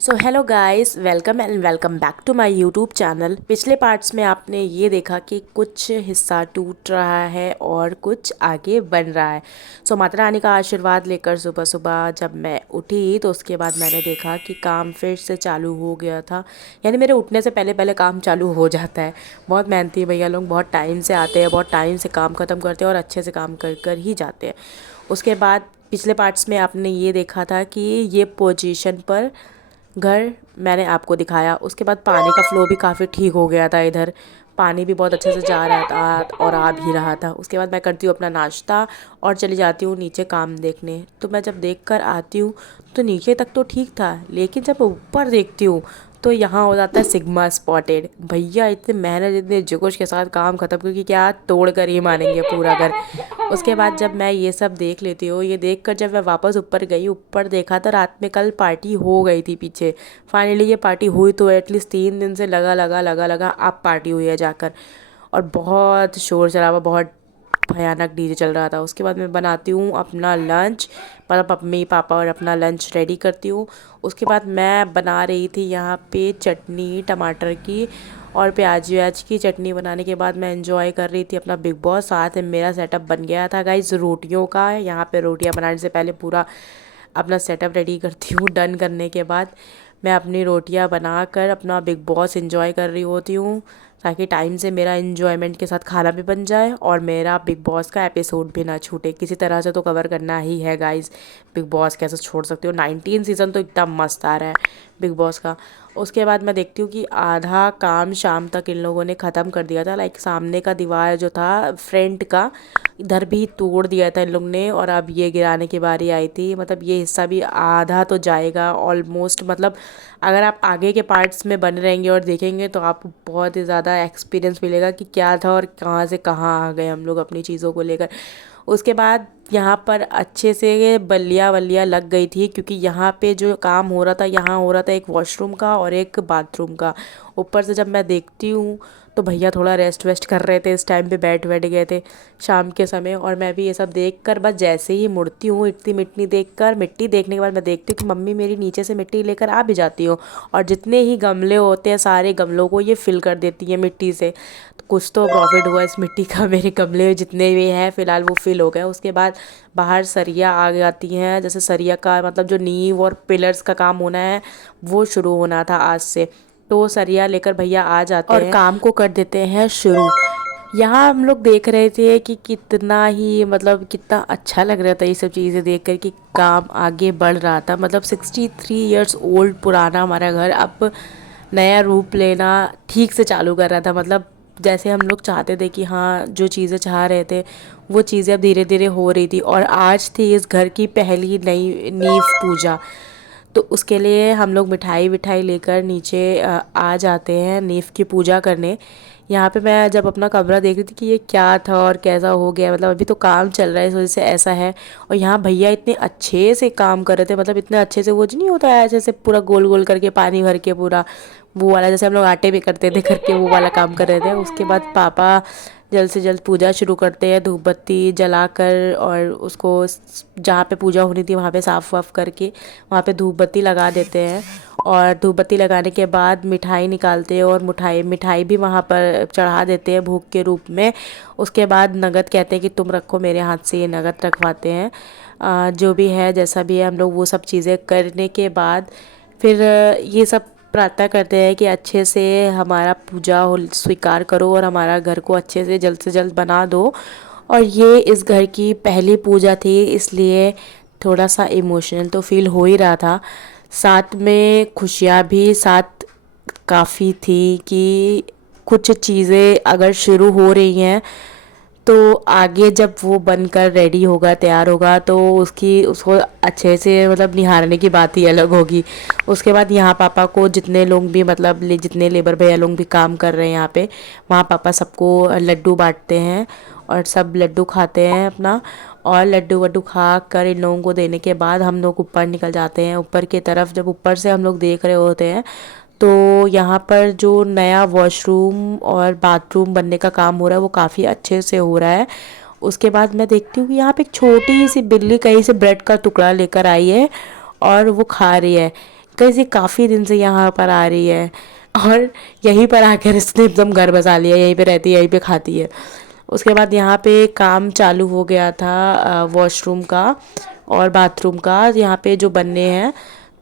So hello guys, welcome and welcome back to my YouTube channel. पिछले parts में आपने ये देखा कि कुछ हिस्सा टूट रहा है और कुछ आगे बन रहा है। सो माता रानी का आशीर्वाद लेकर सुबह सुबह जब मैं उठी तो उसके बाद मैंने देखा कि काम फिर से चालू हो गया था। यानी मेरे उठने से पहले पहले काम चालू हो जाता है। बहुत मेहनती भैया लोग बहुत टाइम से आते हैं, बहुत टाइम से काम ख़त्म करते हैं और अच्छे से काम कर कर ही जाते हैं। उसके बाद पिछले पार्ट्स में आपने ये देखा था कि ये पोजीशन पर घर मैंने आपको दिखाया। उसके बाद पानी का फ़्लो भी काफ़ी ठीक हो गया था। इधर पानी भी बहुत अच्छे से जा रहा था और आ भी रहा था। उसके बाद मैं करती हूँ अपना नाश्ता और चली जाती हूँ नीचे काम देखने। तो मैं जब देख कर आती हूँ तो नीचे तक तो ठीक था, लेकिन जब ऊपर देखती हूँ तो यहाँ हो जाता है सिग्मा स्पॉटेड। भैया इतने मेहनत इतने जोश के साथ काम ख़त्म करके क्या तोड़ कर ही मानेंगे पूरा घर। उसके बाद जब मैं ये सब देख लेती हूँ, ये देख कर जब मैं वापस ऊपर गई, ऊपर देखा तो रात में कल पार्टी हो गई थी पीछे। फाइनली ये पार्टी हुई तो एटलीस्ट 3 दिन से लगा अब पार्टी हुई है जाकर। और बहुत शोर शराबा, बहुत भयानक डीजे चल रहा था। उसके बाद मैं बनाती हूँ अपना लंच, मतलब मम्मी पापा और अपना लंच रेडी करती हूँ। उसके बाद मैं बना रही थी यहाँ पे चटनी टमाटर की और प्याज व्याज की। चटनी बनाने के बाद मैं एंजॉय कर रही थी अपना बिग बॉस। साथ में मेरा सेटअप बन गया था गाइस रोटियों का। यहाँ पे रोटियाँ बनाने से पहले पूरा अपना सेटअप रेडी करती हूँ। डन करने के बाद मैं अपनी रोटियां बनाकर अपना बिग बॉस एंजॉय कर रही होती हूँ, ताकि टाइम से मेरा एंजॉयमेंट के साथ खाना भी बन जाए और मेरा बिग बॉस का एपिसोड भी ना छूटे। किसी तरह से तो कवर करना ही है गाइस। बिग बॉस कैसे छोड़ सकती हो, 19 सीज़न तो इतना मस्त आ रहा है बिग बॉस का। उसके बाद मैं देखती हूँ कि आधा काम शाम तक इन लोगों ने ख़त्म कर दिया था। लाइक सामने का दीवार जो था फ्रंट का, इधर भी तोड़ दिया था इन लोग ने और अब ये गिराने की बारी आई थी। मतलब ये हिस्सा भी आधा तो जाएगा ऑलमोस्ट। मतलब अगर आप आगे के पार्ट्स में बने रहेंगे और देखेंगे तो आपको बहुत ही ज़्यादा एक्सपीरियंस मिलेगा कि क्या था और कहाँ से कहाँ आ गए हम लोग अपनी चीज़ों को लेकर। उसके बाद यहाँ पर अच्छे से बल्लियाँ वल्लियाँ लग गई थी, क्योंकि यहाँ पे जो काम हो रहा था, यहाँ हो रहा था एक वॉशरूम का और एक बाथरूम का। ऊपर से जब मैं देखती हूँ तो भैया थोड़ा रेस्ट वेस्ट कर रहे थे, इस टाइम पे बैठ गए थे शाम के समय। और मैं भी ये सब देख कर बस जैसे ही मुड़ती हूँ, इतनी मिट्टी देख कर, मिट्टी देखने के बाद मैं देखती हूँ कि मम्मी मेरी नीचे से मिट्टी लेकर आ भी जाती हो और जितने ही गमले होते हैं सारे गमलों को ये फिल कर देती है मिट्टी से। तो कुछ तो प्रॉफिट हुआ इस मिट्टी का। मेरे गमले जितने भी हैं फ़िलहाल वो फिल हो गए। उसके बाद बाहर सरिया आ जाती हैं। जैसे सरिया का मतलब जो नींव और पिलर्स का काम होना है वो शुरू होना था आज से। तो सरिया लेकर भैया आ जाते और हैं काम को कर देते हैं शुरू। यहाँ हम लोग देख रहे थे कि कितना ही मतलब कितना अच्छा लग रहा था ये सब चीज़ें देख कर कि काम आगे बढ़ रहा था। मतलब 63 ईयर्स ओल्ड पुराना हमारा घर अब नया रूप लेना ठीक से चालू कर रहा था। मतलब जैसे हम लोग चाहते थे कि हाँ जो चीज़ें चाह रहे थे वो चीज़ें अब धीरे धीरे हो रही थी। और आज थी इस घर की पहली नई नींव पूजा। तो उसके लिए हम लोग मिठाई विठाई लेकर नीचे आ जाते हैं नींव की पूजा करने। यहाँ पे मैं जब अपना कमरा देख रही थी कि ये क्या था और कैसा हो गया, मतलब अभी तो काम चल रहा है इस वजह से ऐसा है। और यहाँ भैया इतने अच्छे से काम कर रहे थे, मतलब इतने अच्छे से, वो जो नहीं होता है जैसे पूरा गोल गोल करके पानी भर के पूरा वो वाला, जैसे हम लोग आटे भी करते थे करके वो वाला काम कर रहे थे। उसके बाद पापा जल्द से जल्द पूजा शुरू करते हैं धूप बत्ती जलाकर, और उसको जहाँ पे पूजा होनी थी वहाँ पे साफ़ वाफ करके वहाँ पे धूप बत्ती लगा देते हैं। और धूप बत्ती लगाने के बाद मिठाई निकालते हैं और मिठाई मिठाई भी वहाँ पर चढ़ा देते हैं भोग के रूप में। उसके बाद नगद कहते हैं कि तुम रखो, मेरे हाथ से ये नगद रखवाते हैं। जो भी है जैसा भी है हम लोग वो सब चीज़ें करने के बाद फिर ये सब प्रार्थना करते हैं कि अच्छे से हमारा पूजा हो स्वीकार करो और हमारा घर को अच्छे से जल्द बना दो। और ये इस घर की पहली पूजा थी, इसलिए थोड़ा सा इमोशनल तो फील हो ही रहा था। साथ में खुशियाँ भी साथ काफ़ी थी कि कुछ चीज़ें अगर शुरू हो रही हैं तो आगे जब वो बनकर रेडी होगा तैयार होगा तो उसको अच्छे से मतलब निहारने की बात ही अलग होगी। उसके बाद यहाँ पापा को जितने लोग भी मतलब जितने लेबर भैया लोग भी काम कर रहे हैं यहाँ पे, वहाँ पापा सबको लड्डू बांटते हैं और सब लड्डू खाते हैं अपना। और लड्डू वड्डू खा कर इन लोगों को देने के बाद हम लोग ऊपर निकल जाते हैं ऊपर की तरफ। जब ऊपर से हम लोग देख रहे होते हैं तो यहाँ पर जो नया वॉशरूम और बाथरूम बनने का काम हो रहा है वो काफ़ी अच्छे से हो रहा है। उसके बाद मैं देखती हूँ कि यहाँ पे एक छोटी सी बिल्ली कहीं से ब्रेड का टुकड़ा लेकर आई है और वो खा रही है। कैसे काफ़ी दिन से यहाँ पर आ रही है और यहीं पर आकर इसने एकदम घर बसा लिया, यहीं पे रहती है, यहीं पे खाती है। उसके बाद यहाँ पे काम चालू हो गया था वॉशरूम का और बाथरूम का, यहाँ पे जो बनने हैं।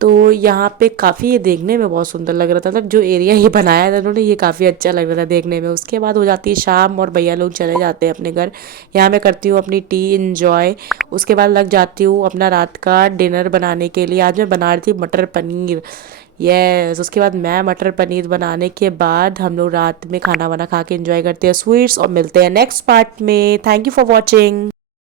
तो यहाँ पे काफ़ी ये देखने में बहुत सुंदर लग रहा था, मतलब जो एरिया ये बनाया था उन्होंने, ये काफ़ी अच्छा लग रहा था देखने में। उसके बाद हो जाती है शाम और भैया लोग चले जाते हैं अपने घर। यहाँ मैं करती हूँ अपनी टी इंजॉय। उसके बाद लग जाती हूँ अपना रात का डिनर बनाने के लिए। आज मैं बना रही थी मटर पनीर। यस, उसके बाद मैं मटर पनीर बनाने के बाद हम लोग रात में खाना वाना खा के एंजॉय करते हैं स्वीट्स, और मिलते हैं नेक्स्ट पार्ट में। Thank you for watching.